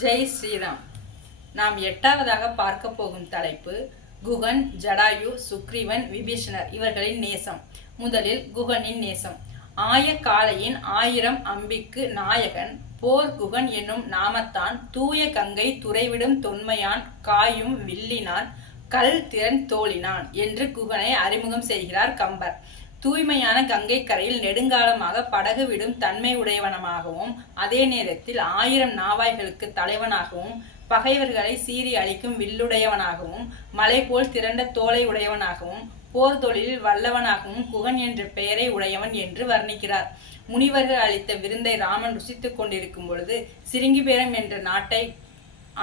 ஜெய் ஸ்ரீராம். நாம் எட்டாவதாக பார்க்க போகும் தலைப்பு குகன், ஜடாயு, சுக்ரீவன், விபீஷணர் இவர்களின் நேசம். முதலில் குகனின் நேசம். ஆய காளையின் 1000 அம்பிக்கு நாயகன் போர் குகன் என்னும் நாமத்தான் தூய கங்கை துறைவிடும் தொன்மையான் காயும் வில்லினான் கல் திறன் தோழினான் என்று குகனை அறிமுகம் செய்கிறார் கம்பர். தூய்மையான கங்கை கரையில் நெடுங்காலமாக படகு விடும் தன்மை உடையவனமாகவும் அதே நேரத்தில் 1000 நாவாய்களுக்கு தலைவனாகவும் பகைவர்களை சீறி அழிக்கும் வில்லுடையவனாகவும் மலை போல் திரண்ட தோலை உடையவனாகவும் போர் தொழிலில் வல்லவனாகவும் குகன் என்ற பெயரை உடையவன் என்று வர்ணிக்கிறார். முனிவர்கள் அளித்த விருந்தை ராமன் ருசித்துக் கொண்டிருக்கும் பொழுது சிருங்கிபேரம் என்ற நாட்டை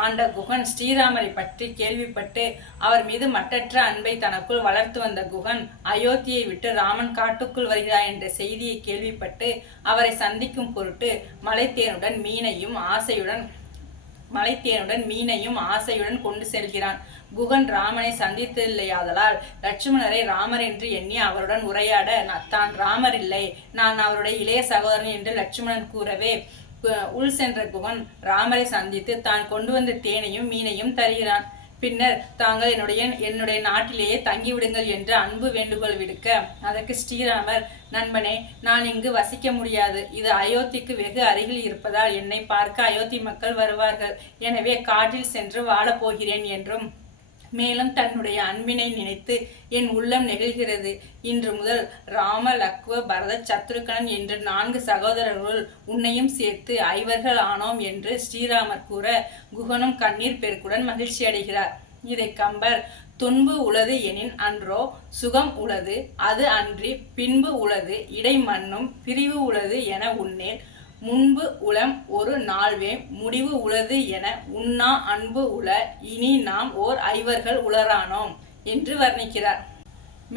ஆண்ட குகன் ஸ்ரீராமரை பற்றி கேள்விப்பட்டு அவர் மீது மட்டற்ற அன்பை தனக்குள் வளர்த்து வந்த குகன் அயோத்தியை விட்டு ராமன் காட்டுக்குள் வருகிறார் என்ற செய்தியை கேள்விப்பட்டு அவரை சந்திக்கும் பொருட்டு மலைத்தேனுடன் மீனையும் ஆசையுடன் கொண்டு செல்கிறான். குகன் ராமனை சந்தித்தில்லையாதலால் லட்சுமணரை ராமர் என்று எண்ணி அவருடன் உரையாட தான் ராமர் இல்லை, நான் அவருடைய இளைய சகோதரன் என்று லட்சுமணன் கூறவே உள் சென்ற குகன் ராமரை சந்தித்து தான் கொண்டு வந்த தேனையும் மீனையும் தருகிறான். பின்னர் தாங்கள் என்னுடைய நாட்டிலேயே தங்கிவிடுங்கள் என்று அன்பு வேண்டுகோள் விடுக்க அதற்கு ஸ்ரீராமர், நண்பனே, நான் இங்கு வசிக்க முடியாது. இது அயோத்திக்கு வெகு அருகில் இருப்பதால் என்னை பார்க்க அயோத்தி மக்கள் வருவார்கள். எனவே காட்டில் சென்று வாழப்போகிறேன் என்றும் மேலும் தன்னுடைய அன்பினை நினைத்து என் உள்ளம் நெகிழ்கிறது. இன்று முதல் ராம, லக்வ, பரத, சத்ருகன் என்று 4 சகோதரர்கள் உன்னையும் சேர்த்து 5 ஆனோம் என்று ஸ்ரீராமர் கூற குகனும் கண்ணீர் பெருக்குடன் மகிழ்ச்சி அடைகிறார். இதை கம்பர் துன்பு உளது எனின் அன்றோ சுகம் உளது, அது அன்றி பின்பு உளது இடை மண்ணும் பிரிவு உளது என உன்னேல் முன்பு உளம் ஒரு நாள்வே முடிவு உளது என உண்ணா அன்பு உள இனி நாம் ஓர் 5 உளரானோம் என்று வர்ணிக்கிறார்.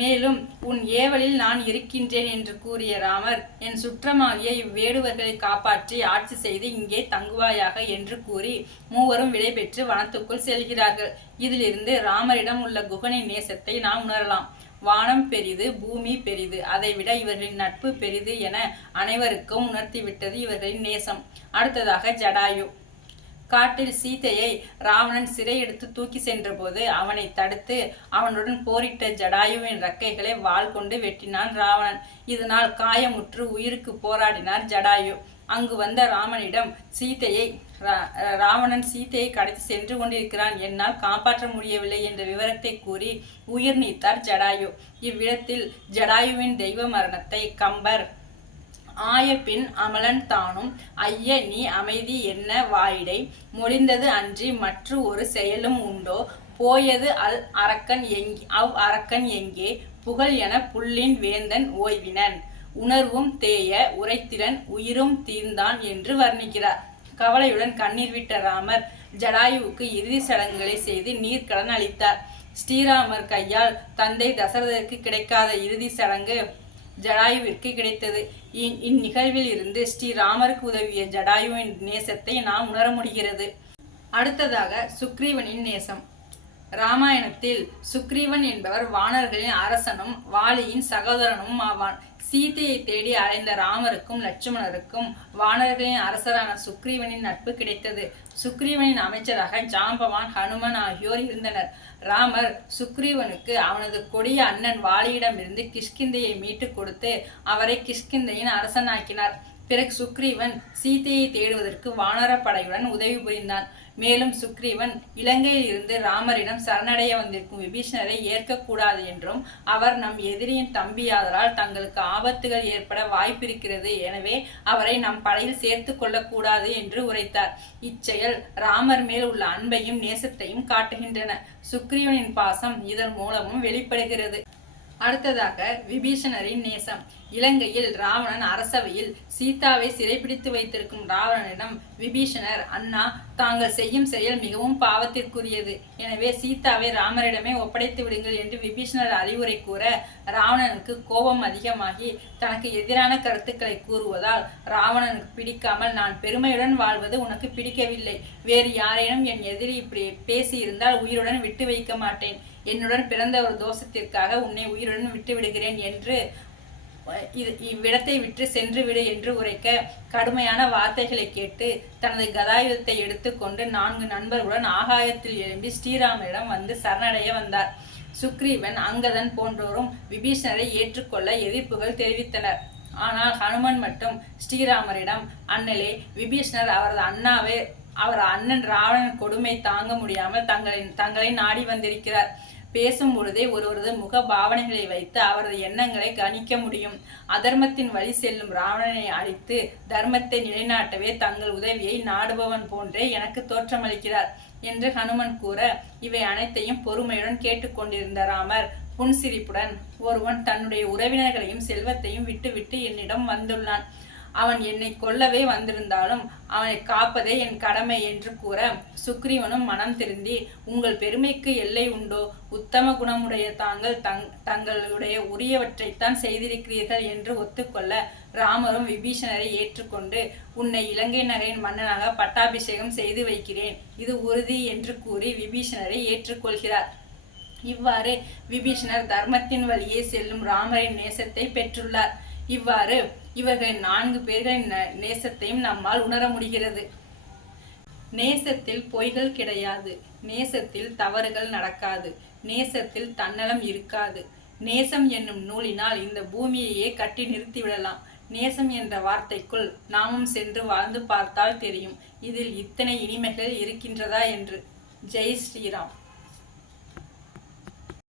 மேலும் உன் ஏவலில் நான் இருக்கின்றேன் என்று கூறிய ராமர், என் சுற்றமாகிய இவ்வேடுவர்களை காப்பாற்றி ஆட்சி செய்து இங்கே தங்குவாயாக என்று கூறி மூவரும் விடைபெற்று வனத்துக்குள் செல்கிறார்கள். இதிலிருந்து ராமரிடம் உள்ள குகனின் நேசத்தை நாம் உணரலாம். வானம் பெரிது, பூமி பெரிது, அதைவிட இவர்களின் நட்பு பெரிது என அனைவருக்கும் உணர்த்திவிட்டது இவர்களின் நேசம். அடுத்ததாக ஜடாயு. காட்டில் சீதையை ராவணன் சிறையெடுத்து தூக்கி சென்ற போது அவனை தடுத்து அவனுடன் போரிட்ட ஜடாயுவின் ரக்கைகளை வாள் கொண்டு வெட்டினான் ராவணன். இதனால் காயமுற்று உயிருக்கு போராடினார் ஜடாயு. அங்கு வந்த ராமனிடம் ராவணன் சீதையை கடத்தி சென்று கொண்டிருக்கிறான், என்னால் காப்பாற்ற முடியவில்லை என்ற விவரத்தை கூறி உயிர் நீத்தார் ஜடாயு. இவ்விடத்தில் ஜடாயுவின் தெய்வ மரணத்தை கம்பர், ஆய பின் அமலன் தானும் ஐய நீ அமைதி என்ன வாயிடை மொழிந்தது அன்றி மற்ற ஒரு செயலும் உண்டோ, போயது அரக்கன் எங்கே புகழ் என புல்லின் வேந்தன் ஓய்வினன் உணர்வும் தேய உரைத்திறன் உயிரும் தீர்ந்தான் என்று வர்ணிக்கிறார். கவலையுடன் கண்ணீர் விட்ட ராமர் ஜடாயுவுக்கு இறுதி சடங்குகளை செய்து நீர்க்கடன் அளித்தார். ஸ்ரீராமர் கையால் தந்தை தசரதற்கு கிடைக்காத இறுதி சடங்கு ஜடாயுவிற்கு கிடைத்தது. இந்நிகழ்வில் இருந்து ஸ்ரீராமருக்கு உதவிய ஜடாயுவின் நேசத்தை நாம் உணர முடிகிறது. அடுத்ததாக சுக்ரீவனின் நேசம். ராமாயணத்தில் சுக்ரீவன் என்பவர் வானர்களின் அரசனும் வாலியின் சகோதரனும் ஆவான். சீதையை தேடி அலைந்த ராமருக்கும் லட்சுமணருக்கும் வானர்களின் அரசரான சுக்ரீவனின் நட்பு கிடைத்தது. சுக்ரீவனின் அமைச்சராக ஜாம்பவான், ஹனுமன் ஆகியோர் இருந்தனர். ராமர் சுக்ரீவனுக்கு அவனது கொடிய அண்ணன் வாலியிடமிருந்து கிஷ்கிந்தையை மீட்டு கொடுத்து அவரை கிஷ்கிந்தையின் அரசனாக்கினார். பிறகு சுக்ரீவன் சீதையை தேடுவதற்கு வானர படையுடன் உதவி புரிந்தான். மேலும் சுக்ரீவன் இலங்கையில் இருந்து ராமரிடம் சரணடைய வந்திருக்கும் விபீஷணரை ஏற்கக்கூடாது என்றும் அவர் நம் எதிரியின் தம்பியாதலால் தங்களுக்கு ஆபத்துகள் ஏற்பட வாய்ப்பிருக்கிறது, எனவே அவரை நம் படையில் சேர்த்து கொள்ளக்கூடாது என்று உரைத்தார். இச்செயல் ராமர் மேல் உள்ள அன்பையும் நேசத்தையும் காட்டுகின்றன. சுக்ரீவனின் பாசம் இதன் மூலமும் வெளிப்படுகிறது. அடுத்ததாக விபீஷணரின் நேசம். இலங்கையில் ராவணன் அரசவையில் சீதாவை சிறைப்பிடித்து வைத்திருக்கும் ராவணனிடம் விபீஷணர், அண்ணா, தாங்கள் செய்யும் செயல் மிகவும் பாவத்திற்குரியது, எனவே சீதாவை ராமரிடமே ஒப்படைத்து விடுங்கள் என்று விபீஷணர் அறிவுரை கூற ராவணனுக்கு கோபம் அதிகமாகி தனக்கு எதிரான கருத்துக்களை கூறுவதால் ராவணனுக்கு பிடிக்காமல், நான் பெருமையுடன் வாழ்வது உனக்கு பிடிக்கவில்லை, வேறு யாரேனும் என் எதிரி இப்படி பேசியிருந்தால் உயிருடன் விட்டு வைக்க மாட்டேன், என்னுடன் பிறந்த ஒரு தோஷத்திற்காக உன்னை உயிருடன் விட்டு விடுகிறேன் என்று இவ்விடத்தை விட்டு சென்று விடு என்று உரைக்க கடுமையான வார்த்தைகளை கேட்டு தனது கதாயுதத்தை எடுத்துக்கொண்டு 4 நண்பர்களுடன் ஆகாயத்தில் எழும்பி ஸ்ரீராமரிடம் வந்து சரணடைய வந்தார். சுக்ரீவன், அங்கதன் போன்றோரும் விபீஷணரை ஏற்றுக்கொள்ள எதிர்ப்புகள் தெரிவித்தனர். ஆனால் ஹனுமன் மட்டும் ஸ்ரீராமரிடம், அண்ணலே, விபீஷணர் அவர் அண்ணன் ராவணன் கொடுமை தாங்க முடியாமல் தங்களை நாடி வந்திருக்கிறார். பேசும் பொழுதே ஒருவரது முக பாவனைகளை வைத்து அவரது எண்ணங்களை கணிக்க முடியும். அதர்மத்தின் வழி செல்லும் ராவணனை அழித்து தர்மத்தை நிலைநாட்டவே தங்கள் உதவியை நாடுபவன் போன்றே எனக்கு தோற்றமளிக்கிறார் என்று ஹனுமன் கூற, இவை அனைத்தையும் பொறுமையுடன் கேட்டுக்கொண்டிருந்த ராமர் புன்சிரிப்புடன், ஒருவன் தன்னுடைய உறவினர்களையும் செல்வத்தையும் விட்டுவிட்டு என்னிடம் வந்துள்ளான். அவன் என்னை கொல்லவே வந்திருந்தாலும் அவனை காப்பதே என் கடமை என்று கூற, சுக்ரீவனும் மனம் திருந்தி, உங்கள் பெருமைக்கு எல்லை உண்டோ? உத்தம குணமுடைய தாங்கள் தங்களுடைய உரியவற்றைத்தான் செய்திருக்கிறீர்கள் என்று ஒத்துக்கொள்ள ராமரும் விபீஷணரை ஏற்றுக்கொண்டு, உன்னை இலங்கை நகரின் மன்னனாக பட்டாபிஷேகம் செய்து வைக்கிறேன், இது உறுதி என்று கூறி விபீஷணரை ஏற்றுக்கொள்கிறார். இவ்வாறு விபீஷணர் தர்மத்தின் வழியே செல்லும் ராமரின் நேசத்தை பெற்றுள்ளார். இவ்வாறு இவர்களின் 4 பேர்களின் நேசத்தையும் நம்மால் உணர முடிகிறது. நேசத்தில் பொய்கள் கிடையாது, நேசத்தில் தவறுகள் நடக்காது, நேசத்தில் தன்னலம் இருக்காது. நேசம் என்னும் நூலினால் இந்த பூமியையே கட்டி நிறுத்திவிடலாம். நேசம் என்ற வார்த்தைக்குள் நாமும் சென்று வாழ்ந்து பார்த்தால் தெரியும், இதில் இத்தனை இனிமைகள் இருக்கின்றதா என்று. ஜெய் ஸ்ரீராம்.